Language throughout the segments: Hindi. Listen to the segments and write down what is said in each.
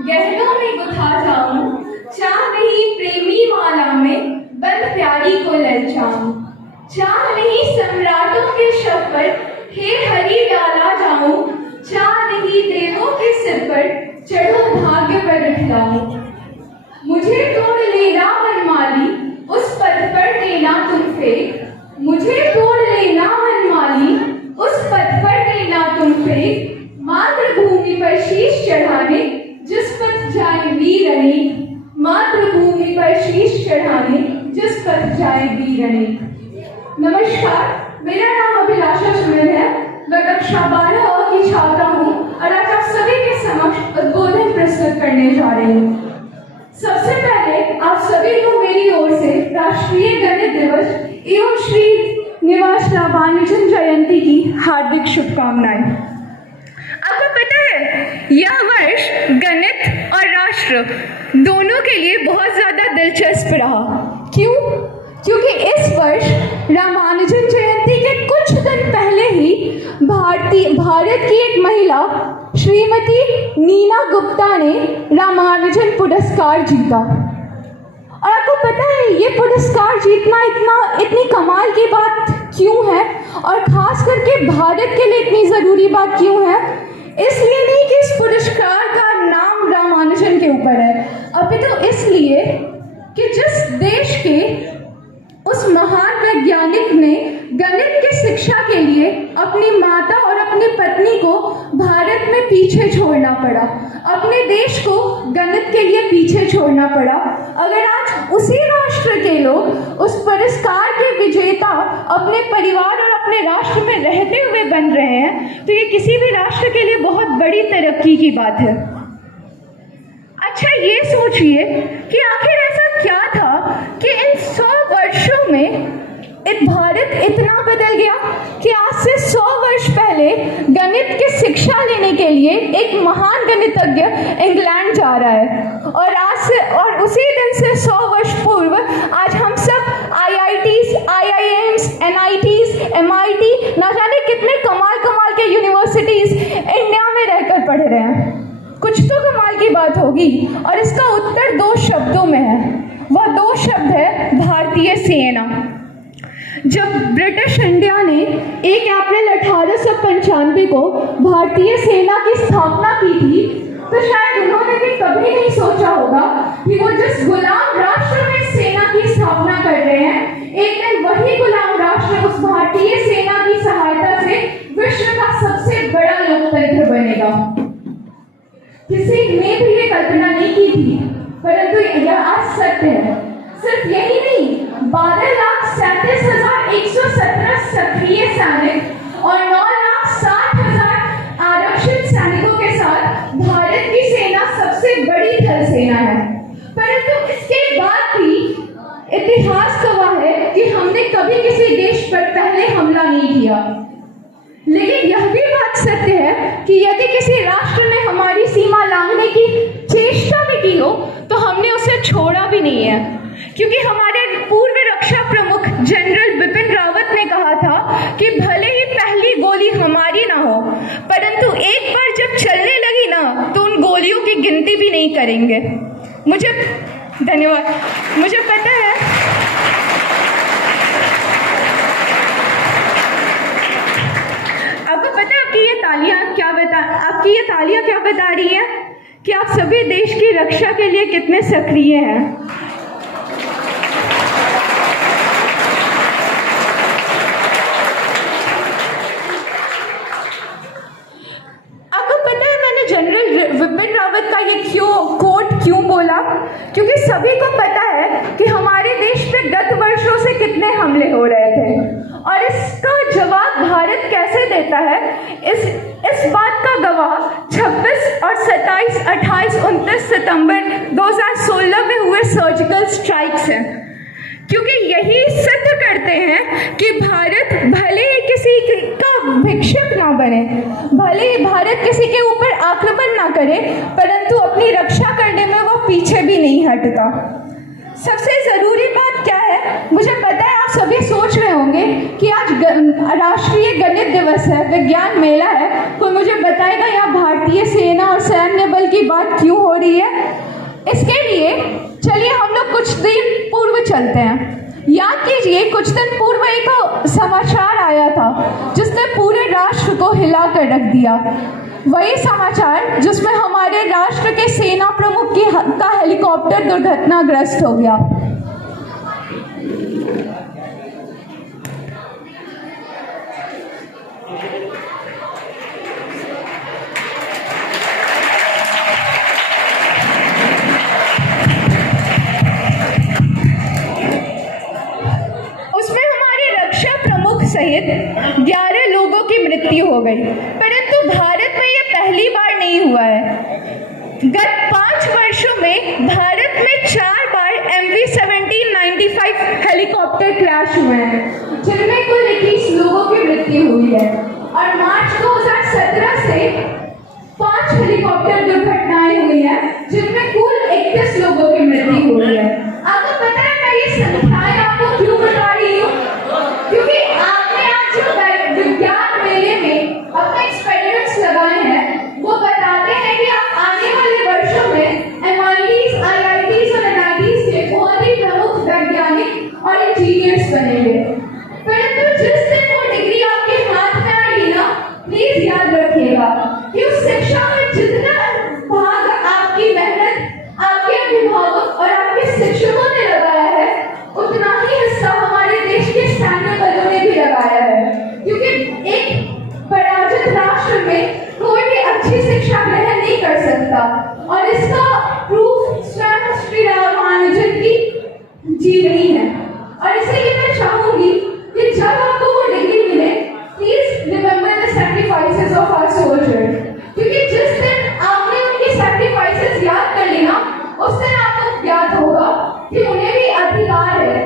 गहनों में गुथा जाऊं, चाह नहीं प्रेमी माला में बंद प्यारी को ललचाऊं। चाह नहीं सम्राटों के शव पर हे हरि डाला जाऊं, चाह नहीं देवों के सिर पर चढ़ूं भाग्य पर उठलाऊं। मुझे तोड़ लेना मनमाली, उस पथ पर देना तुम फेंक। मुझे तोड़ लेना मनमाली, उस पथ पर देना तुम फेंक। मातृभूमि पर शीश चढ़ाने जिस पथ जाए वीर अनेक। मातृभूमि पर शीश चढ़ाने जिस पथ जाए वीर अनेक। नमस्कार, मेरा नाम अभिलाषा सुमन है। मैं कक्षा 12 की छात्रा हूँ और आज आप सभी के समक्ष उद्बोधन प्रस्तुत करने जा रही हूँ। सबसे पहले आप सभी को मेरी ओर से राष्ट्रीय गणित दिवस एवं श्री निवास रामानुजन जयंती की हार्दिक शुभकामनाएं। आपको पता है, यह वर्ष गणित और राष्ट्र दोनों के लिए बहुत ज़्यादा दिलचस्प रहा। क्यों? क्योंकि इस वर्ष रामानुजन जयंती के कुछ दिन पहले ही भारत की एक महिला श्रीमती नीना गुप्ता ने रामानुजन पुरस्कार जीता। और आपको पता है ये पुरस्कार जीतना इतनी कमाल की बात क्यों है, और खास करके भारत के लिए इतनी ज़रूरी बात क्यों है? इसलिए नहीं कि इस पुरस्कार का नाम रामानुजन के ऊपर है, अपितु इसलिए कि जिस देश के उस महान वैज्ञानिक ने गणित की शिक्षा के लिए अपनी माता और अपनी पत्नी को भारत में पीछे छोड़ना पड़ा, अपने देश को गणित के लिए पीछे छोड़ना पड़ा। अगर आज उसी राष्ट्र के लोग उस पुरस्कार के विजेता अपने परिवार और अपने राष्ट्र में रहते हुए बन रहे हैं, तो ये किसी भी राष्ट्र के लिए बहुत बड़ी तरक्की की बात है। अच्छा, ये सोचिए कि आखिर ऐसा क्या था कि इन 100 वर्षों में भारत इतना बदल गया कि आज से 100 वर्ष पहले गणित की शिक्षा लेने के लिए एक महान गणितज्ञ इंग्लैंड जा रहा है, और उसी दिन से 100 वर्ष पूर्व आज हम सब IITs, IIMs, NITs, MIT, ना जाने कितने कमाल के यूनिवर्सिटीज इंडिया में रहकर पढ़ रहे हैं। कुछ तो कमाल की बात होगी, और इसका उत्तर 2 शब्दों में है। वह 2 शब्द है भारतीय सेना। जब ब्रिटिश इंडिया ने 1 अप्रैल 1895 को भारतीय सेना की स्थापना की थी, तो शायद उन्होंने भी कभी नहीं सोचा होगा कि वो जिस गुलाम राष्ट्र में सेना की स्थापना कर रहे हैं, एक दिन वही गुलाम राष्ट्र उस भारतीय सेना की सहायता से विश्व का सबसे बड़ा लोकतंत्र बनेगा। किसी ने भी ये कल्पना नहीं की थी, परंतु यह आज सत्य है। सिर्फ यही नहीं, 12,37,117 सक्रिय सैनिक और 9,60,000 आरक्षित सैनिकों के साथ भारत की सेना सबसे बड़ी थल सेना है। परंतु इसके बाद भी इतिहास गवाह है कि हमने कभी किसी देश पर पहले हमला नहीं किया। लेकिन यह भी बात सत्य है कि यदि किसी राष्ट्र ने हमारी सीमा लांघने की चेष्टा भी की हो, तो हमने उसे छोड़ा भी नहीं है, क्योंकि हमारे पूर्व रक्षा प्रमुख जनरल बिपिन रावत ने कहा था कि भले ही पहली गोली हमारी ना हो, परंतु एक बार जब चलने लगी ना, तो उन गोलियों की गिनती भी नहीं करेंगे। धन्यवाद। मुझे पता है आपको पता है आपकी ये तालियां क्या बता रही है कि आप सभी देश की रक्षा के लिए कितने सक्रिय हैं। आपको पता है मैंने जनरल बिपिन रावत का ये कोट क्यों बोला? क्योंकि सभी को पता है कि हमारे देश पे गत वर्षों से कितने हमले हो रहे थे, और इसका जवाब भारत कैसे देता है, इस बात का गवाह 26 और 27, 28, 29 सितंबर 2016 में हुए सर्जिकल स्ट्राइक्स हैं। क्योंकि यही सिद्ध करते हैं कि भारत भले ही किसी का भिक्षुक ना बने, भले ही भारत किसी के ऊपर आक्रमण ना करे, परंतु अपनी रक्षा करने में वो पीछे भी नहीं हटता। सबसे ज़रूरी बात क्या है, मुझे पता है आप सभी सोच रहे होंगे कि आज राष्ट्रीय गणित दिवस है, विज्ञान मेला है, कोई मुझे बताएगा यहाँ भारतीय सेना और सैन्य बल की की बात क्यों हो रही है? इसके लिए चलिए हम लोग कुछ दिन पूर्व चलते हैं। याद कीजिए, कुछ दिन पूर्व एक समाचार आया था जिसने पूरे राष्ट्र को हिला कर रख दिया। वही समाचार जिसमें हमारे राष्ट्र के सेना प्रमुख का हेलीकॉप्टर दुर्घटनाग्रस्त हो गया। सहित 11 लोगों की मृत्यु हो गई। परंतु भारत में यह पहली बार नहीं हुआ है। गत 5 वर्षों में भारत में 4 बार MV-1795 हेलीकॉप्टर क्रैश हुए हैं, जिनमें कुल 21 लोगों की मृत्यु हुई है। और मार्च 2017 से 5 हेलीकॉप्टर दुर्घटनाएं हुई हैं, जिनमें कुल 31 लोगों की मृत्यु हुई है। आपको पता है मैं ये संख्याएं आपको क्यों बता रही हूँ? क्योंकि विज्ञान मेले में अपने एक्सपेरिमेंट्स लगाए हैं, वो बताते हैं कि आप आने वाले वर्षों में MITs, IITs और NITs के बहुत ही प्रमुख वैज्ञानिक और इंजीनियर्स बनेंगे। परंतु जिस दिन वो डिग्री आपके हाथ में आएगी ना, प्लीज याद रखिएगा कि उस शिक्षा में जितना भाग आपकी मेहनत, आपके अभिभावक और आपके शिक्षकों ने लगाया है, उतना ही हिस्सा हमारे देश के सैन्य बलों ने भी लगाया है। क्योंकि एक पराजित राष्ट्र में कोई भी अच्छी शिक्षा ग्रहण नहीं कर सकता, और इसका प्रूफ स्वयं श्री रामानुजन की जीवनी है। और इसीलिए मैं चाहूंगी कि जब आपको वो डिग्री मिले, please remember the sacrifices of our soldiers. क्योंकि जिस दिन आपने उनकी सैक्रिफाइसेस याद कर ली ना, उस दिन आपको याद होगा कि उन्हें भी अधिकार है।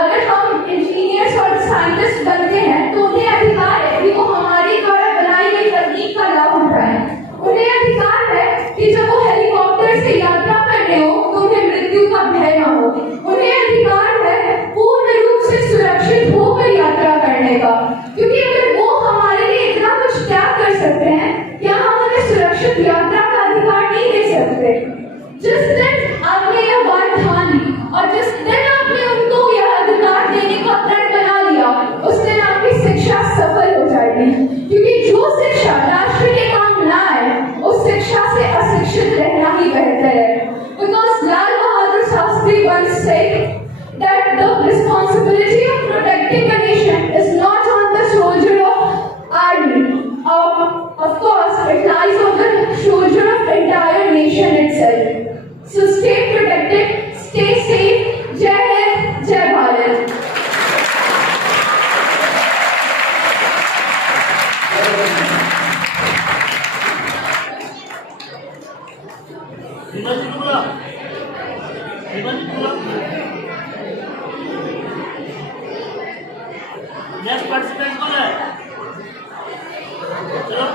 अगर हम इंजीनियर्स और साइंटिस्ट बनते हैं तो उन्हें अधिकार है कि वो हमारी द्वारा बनाई गई तकनीक का लाभ उठाएं। उन्हें अधिकार है कि जब वो हेलीकॉप्टर से यात्रा कर रहे हो तो उन्हें मृत्यु का भय न हो। उन्हें अधिकार है पूर्ण रूप से सुरक्षित होकर यात्रा करने का। क्योंकि अगर वो हमारे लिए इतना कुछ त्याग कर सकते हैं, क्या हम उन्हें सुरक्षित यात्रा का अधिकार नहीं दे सकते? जिस दिन आपने यह बात ठान ली और जिस दिन आपने उनको यह अधिकार देने का प्रण बना लिया, उस दिन आपकी शिक्षा सफल हो जाएगी। क्योंकि जो शिक्षा राष्ट्र के काम ना आए, उस शिक्षा से अशिक्षित रहना ही बेहतर है। Because Lal Bahadur Shastri once said that the responsibility of protecting the nation is not on the soldier of army. Of course, it lies on the soldier of entire nation itself. So stay protected, stay safe. जय हिंद, जय भारत। नेक्स्ट पार्टिसिपेंट कौन है? चलो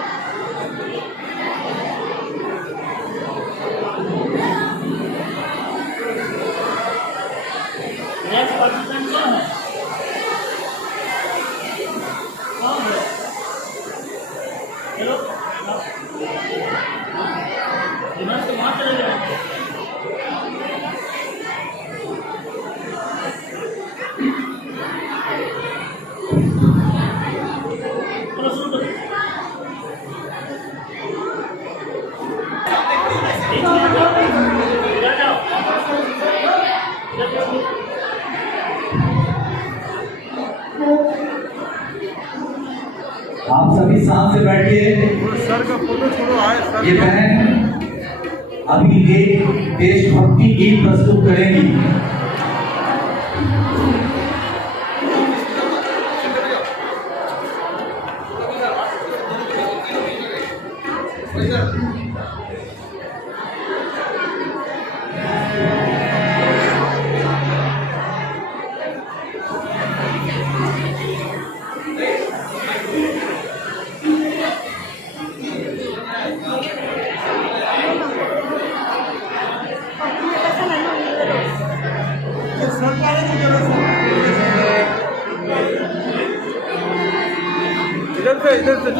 नेक्स्ट पार्टिसिपेंट कौन है? कौन है? चलो दिमाग से वहाँ चले जाए। आप सभी शांत से बैठिए। सर का फोटो छोड़ो। ये बहन अभी एक देशभक्ति गीत प्रस्तुत करेंगी। इधर से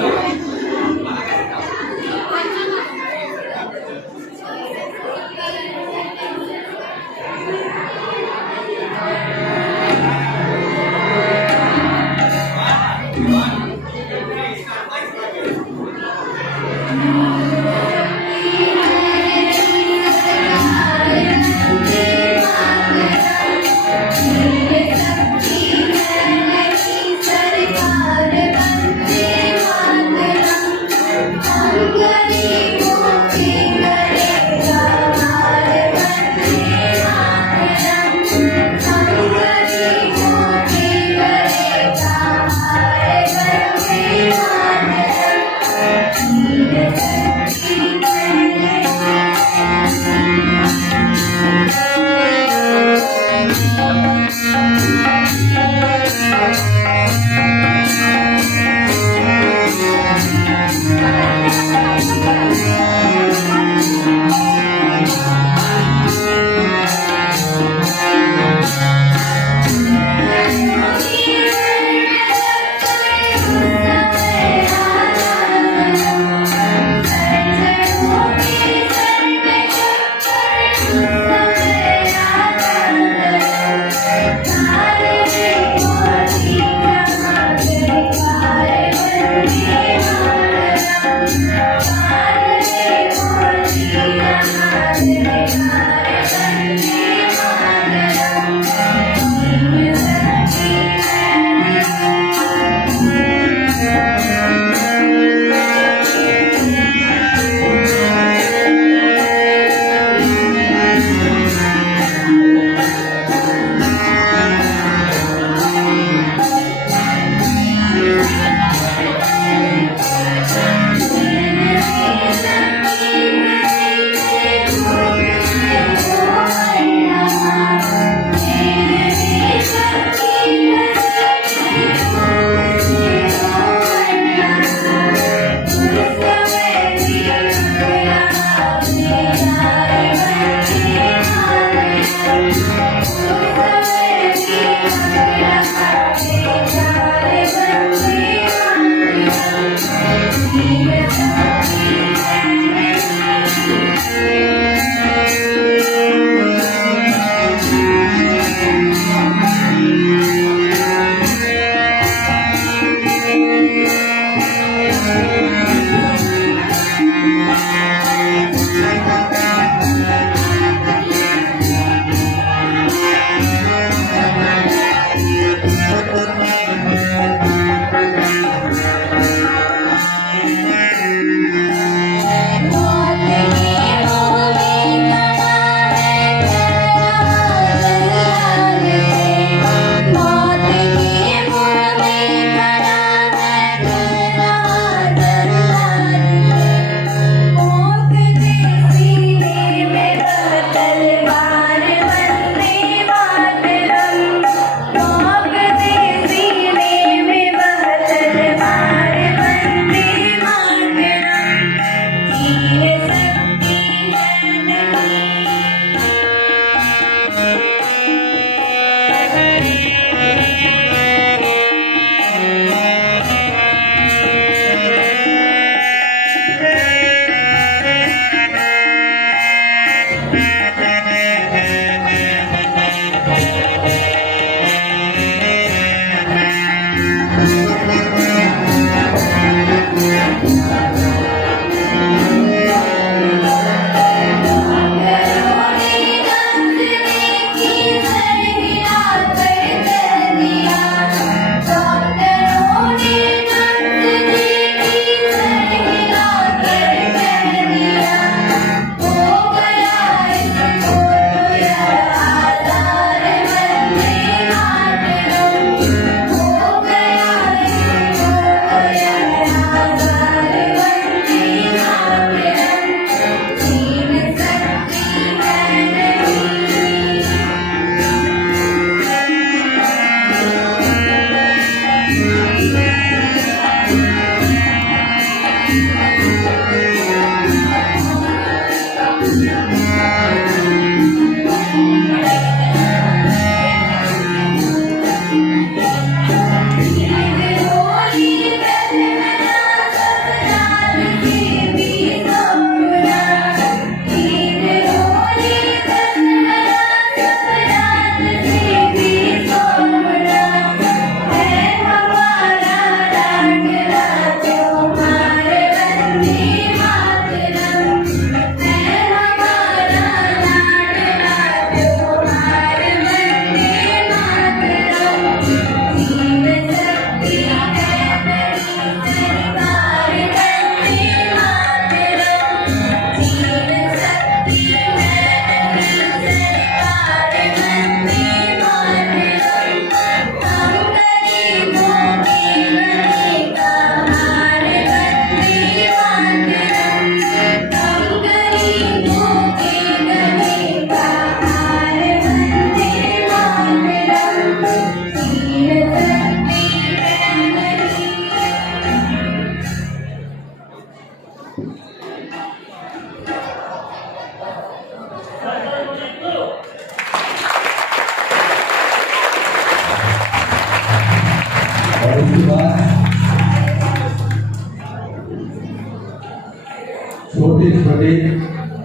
छोटे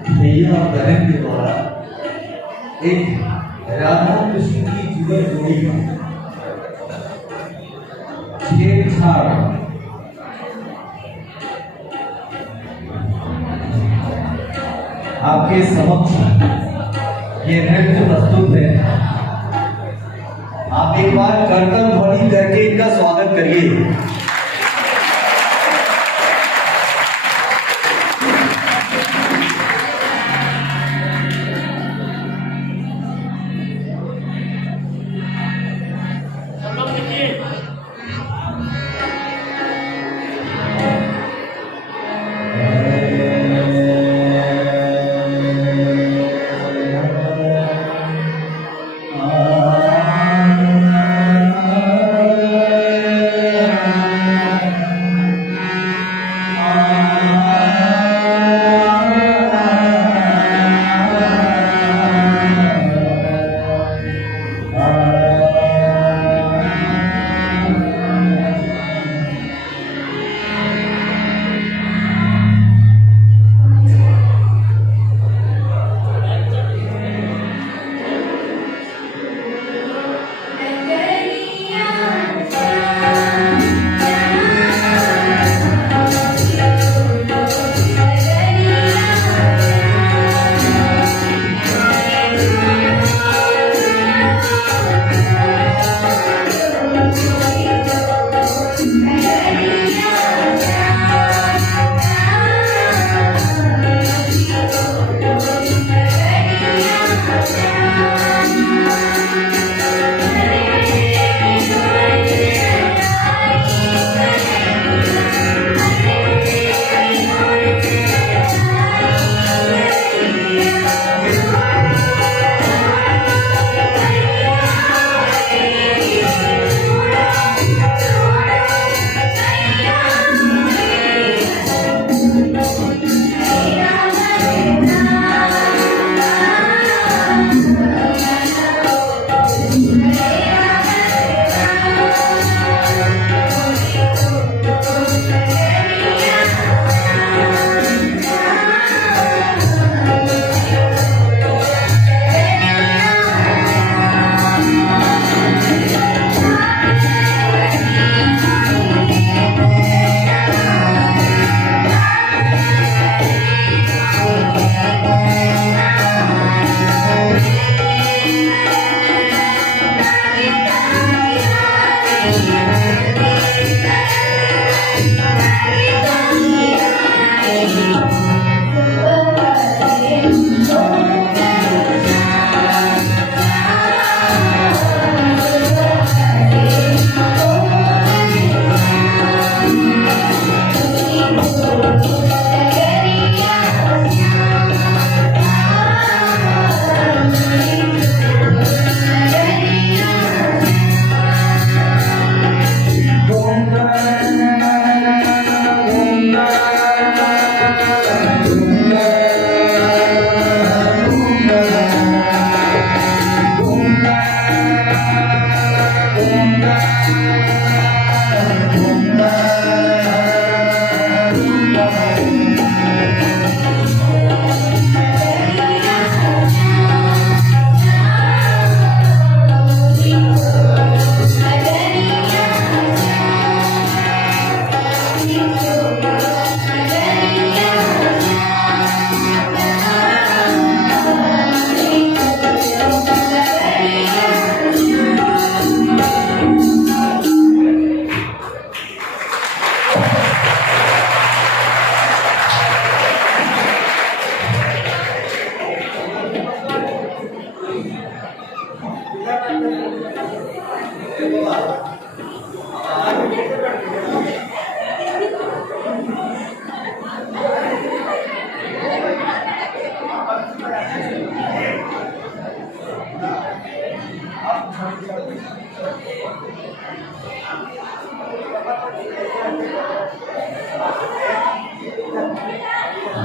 भैया और बहन के द्वारा एक राधा कृष्ण की जुगल जोड़ी का छेड़छाड़ आपके समक्ष ये नृत्य प्रस्तुत है। आप एक बार करतल ध्वनि करके इनका स्वागत करिए। सब लोग देखिए।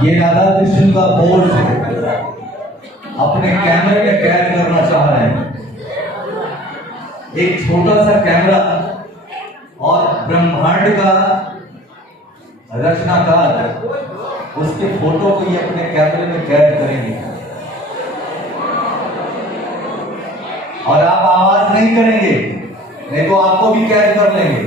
ये राधा कृष्ण का पोज अपने कैमरे में कैद करना चाह रहे हैं। एक छोटा सा कैमरा और ब्रह्मांड का रचनाकार उसके फोटो को ये अपने कैमरे में कैद करेंगे और आप आवाज नहीं करेंगे, नहीं तो आपको भी कैद कर लेंगे।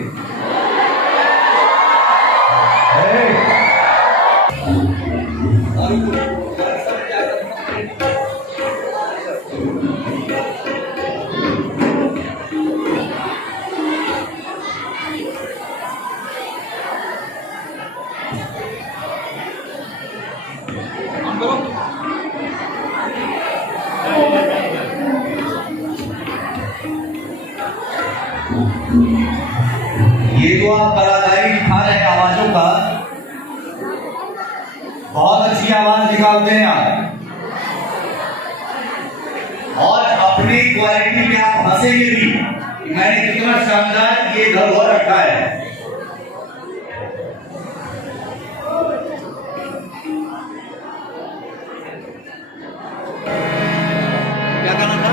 ये जो आप कलाकारी दिखा रहे हैं आवाजों का, बहुत अच्छी आवाज निकालते हैं आप और अपनी क्वालिटी में आप हंसेंगे भी कि मैंने कितना शानदार ये धरोहर रखा है। क्या करना था?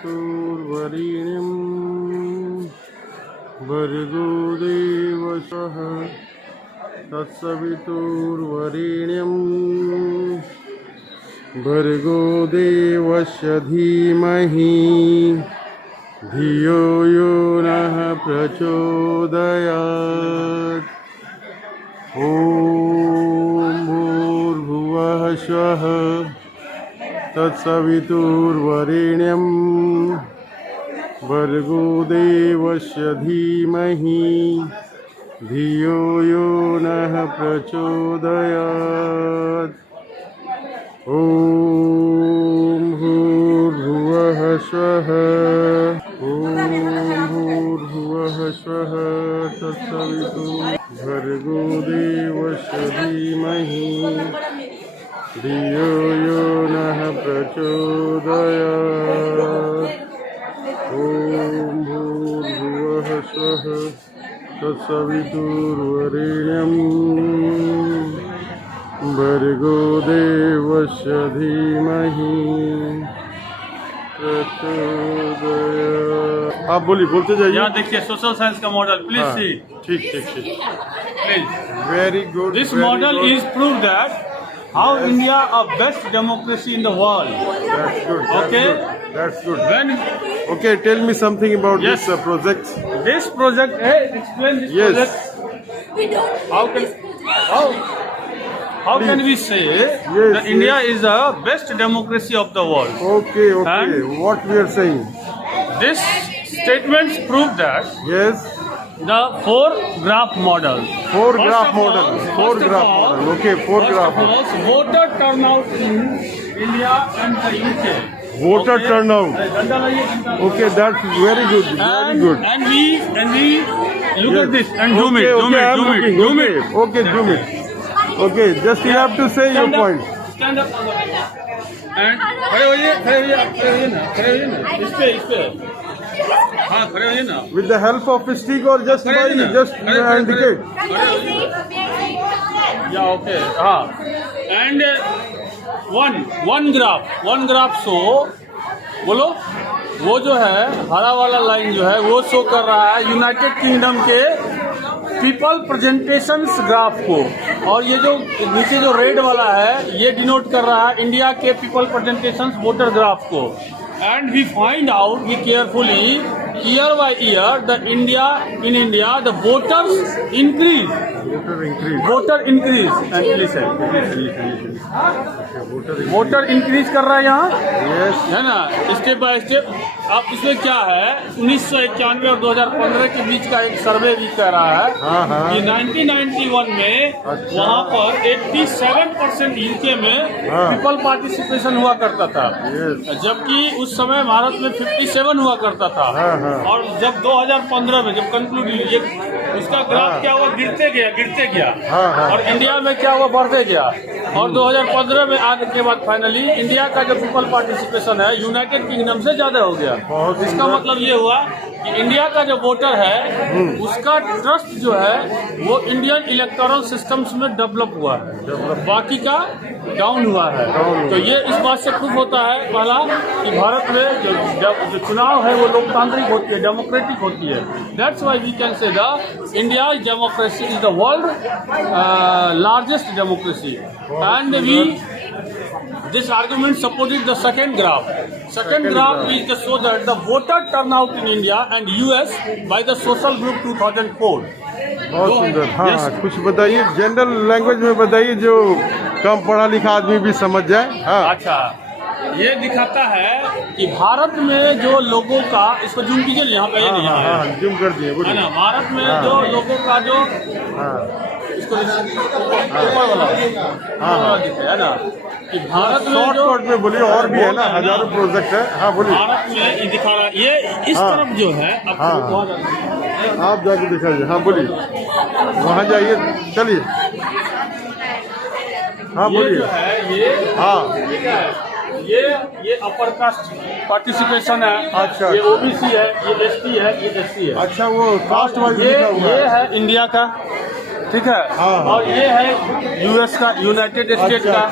तत्सवितुर्वरेण्यं भर्गो देवस्य तत्सवितुर्वरेण्यं भर्गो देवस्य धीमहि धियो यो नः प्रचोदयात्। ॐ भूर्भुवः स्वः तत्सवितुर्वरेण्यं भर्गो देवस्य धीमहि धियो यो नः प्रचोदयात्। ॐ भूर्भुवः स्वः ॐ भूर्भुवः स्वः तत्सवितुर्भर्गो देवस्य धीमहि धियो यो नः प्रचोदयात्। ॐ भूर्भुवः स्वः तत्सवितुर्वरेण्यं भर्गो देवस्य धीमहि प्रचोदयात्। आप बोलते जाइए। यहाँ देखिए सोशल साइंस का मॉडल, प्लीज हाँ, सी ठीक ठीक ठीक। Please. Very good. This model is proof that how India a best democracy in the world. That's good. That's Okay. good. That's good. When Okay, tell me something about Yes. this project. this project, explain this Yes. project. How can how can we say that India yes. is the best democracy of the world? Okay, okay. And? What we are saying? This statements prove that Yes. the four graph model. Four First graph of model. all- Four first of graph all- model. Okay, four first graph of all, voter turnout in India and the UK. Voter Okay? turnout. डंडा लाइए, डंडा। Okay, that's very good. Very good. And we look Yes. at this and zoom Okay, it, zoom okay, it, I'm zoom it, looking. zoom Okay, it. okay, zoom it. Okay, just you have to say your Stand up, point. Stand up. And खड़े होइए, खड़े होइए, खड़े होइए ना, खड़े होइए ना। इस पे। हाँ, खड़े होइए ना। With the help of a stick or just खड़े by होइए ना। just खड़े, खड़े, indicate. Yeah, okay. हाँ. And one graph so बोलो वो जो है हरा वाला लाइन जो है वो शो कर रहा है यूनाइटेड किंगडम के पीपल प्रेजेंटेशंस ग्राफ को, और ये जो नीचे जो रेड वाला है ये डिनोट कर रहा है इंडिया के पीपल प्रेजेंटेशंस वोटर ग्राफ को। And we find out we carefully year by year the India the voters increase voter increase कर रहा है यहाँ, Yes. है ना, स्टेप बाय स्टेप। अब इसमें क्या है 1991 और 2015 के बीच का एक सर्वे भी कह रहा है हाँ, हाँ। कि 1991 में अच्छा। वहाँ पर 87% यूके में हाँ। पीपल पार्टिसिपेशन हुआ करता था, Yes. जबकि उस समय भारत में 57 हुआ करता था। हाँ, हाँ। और जब 2015 में जब कंक्लूड उसका ग्राफ हाँ। क्या हुआ, गिरते गया हाँ, हाँ। और इंडिया में क्या हुआ, बढ़ते गया। और 2015 में आने के बाद फाइनली इंडिया का जो पीपल पार्टिसिपेशन है यूनाइटेड किंगडम से ज्यादा हो गया। बहुत इसका मतलब ये हुआ कि इंडिया का जो वोटर है उसका ट्रस्ट जो है वो इंडियन इलेक्टोरल सिस्टम्स में डेवलप हुआ है, बाकी का डाउन हुआ है। तो ये इस बात से प्रूफ होता है पहला कि भारत में जो चुनाव है वो लोकतांत्रिक होती है, डेमोक्रेटिक होती है। That's why we can say the India democracy is the world largest democracy. And we this argument supported the second graph. Second graph is to show that the voter turnout in India and US by the social group 2004. बहुत सुंदर। हाँ, Yes. कुछ बताइए, जनरल लैंग्वेज में बताइए जो कम पढ़ा लिखा आदमी भी समझ जाए। हाँ। अच्छा, ये दिखाता है कि भारत में जो लोगों का, इसको जूम कीजिए यहाँ पे, ये नहीं हाँ, है हाँ, जूम कर दिए, है बोलिए। ना, भारत में हाँ। जो लोगों का जो हाँ, इसको ऊपर वाला दिखा है ना कि भारत में शॉर्ट जो कट में बोलिए, और भी है ना, हजारों प्रोजेक्ट है। हाँ, बोलिए। भारत में ये दिखा रहा है, ये इस हाँ। तरफ जो है अब हाँ। वहाँ जाते हैं। आप जाके दिखाइए। हाँ, बोलिए, वहाँ जाइए, चलिए। हाँ, ये बोलिए। जो है ये हाँ, क्या है, ये अपर कास्ट पार्टिसिपेशन है। अच्छा। ये ओबीसी है, ये एसटी है, ये एससी है। अच्छा, वो कास्ट वाइज ये लिखा हुआ ये है। है इंडिया का, ठीक है। हाँ। और ये है यूएस का, यूनाइटेड स्टेट का।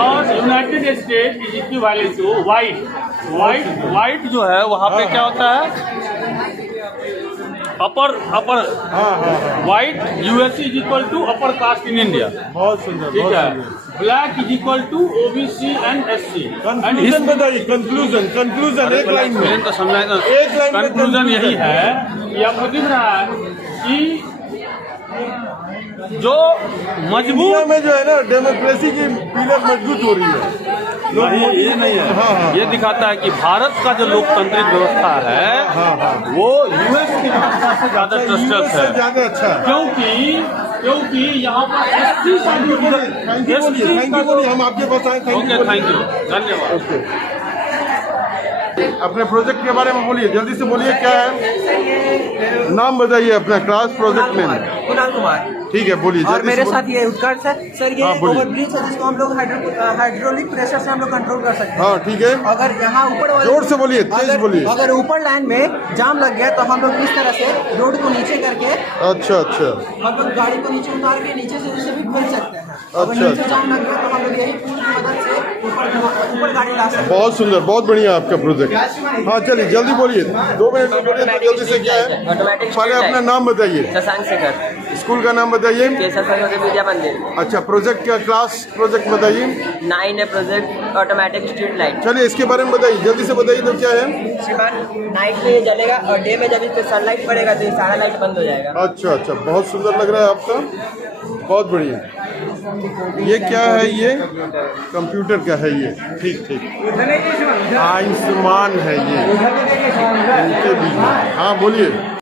और United State is equivalent to white जो है वहाँ पे क्या होता है, upper white USC is equal to upper caste in India. बहुत सुंदर, ठीक बहुत है। सुंदर। Black is equal to OBC and SC. Conclusion बताइए, कंक्लूजन एक लाइन में, तो समझाएगा। एक लाइन में कंक्लूजन यही है कि आपको दिख रहा है कि जो दुनिया मजबूत, में जो है ना डेमोक्रेसी की पिलर मजबूत हो रही है। ये नहीं है। हाँ। ये दिखाता है कि भारत का जो लोकतांत्रिक व्यवस्था है वो यूएस की व्यवस्था से ज्यादा ट्रस्टेड से है। ज्यादा अच्छा है। क्योंकि यहाँ पर एसटी का जो थैंक यू बोलिए, हम आपके पास आए। ओके, थैंक यू, धन्यवाद। ओके, अपने प्रोजेक्ट के बारे में बोलिए, जल्दी से बोलिए, क्या है नाम बताइए अपना, class, project name. Kunal Kumar. ठीक है, बोलिए। और जल्दी मेरे से साथ ये उत्कर्ष है सर। ये हाँ, बोलिए। ओवरब्रिज है जिसको हम लोग हाइड्रोलिक प्रेशर से हम लोग कंट्रोल कर सकते हैं। हाँ, ठीक है। अगर यहाँ ऊपर वाले जोर से बोलिए, तेज बोलिए। अगर ऊपर लाइन में जाम लग गया तो हम लोग इस तरह से रोड को नीचे करके अच्छा, हम लोग गाड़ी को नीचे उतार के नीचे से भी भेज सकते हैं। अगर अच्छा, नीचे जाम लग गया तो हम लोग यही पुल की मदद से ऊपर गाड़ी ला सकते हैं। बहुत सुंदर, बहुत बढ़िया आपका प्रोजेक्ट। हाँ, चलिए जल्दी बोलिए, 2 मिनट में बोलिए तो जल्दी से। क्या है, ऑटोमेटिक पहले अपना नाम बताइए, शशांक शेखर, स्कूल का नाम बताइए। केसर सरस्वती विद्या मंदिर। अच्छा, प्रोजेक्ट क्या, क्लास प्रोजेक्ट बताइए। 9 है प्रोजेक्ट ऑटोमेटिक स्ट्रीट लाइट। चलिए इसके बारे में बताइए, जल्दी से बताइए तो क्या है। श्रीमान नाइट में ये जलेगा और डे में जब इस पे सनलाइट पड़ेगा तो ये सारा लाइट बंद हो जाएगा। अच्छा अच्छा, बहुत सुंदर लग रहा है आपका, बहुत बढ़िया। ये क्या है, ये कंप्यूटर का है ये। ठीक ठीक, आयुष्मान है ये इनके भी। हाँ, बोलिए।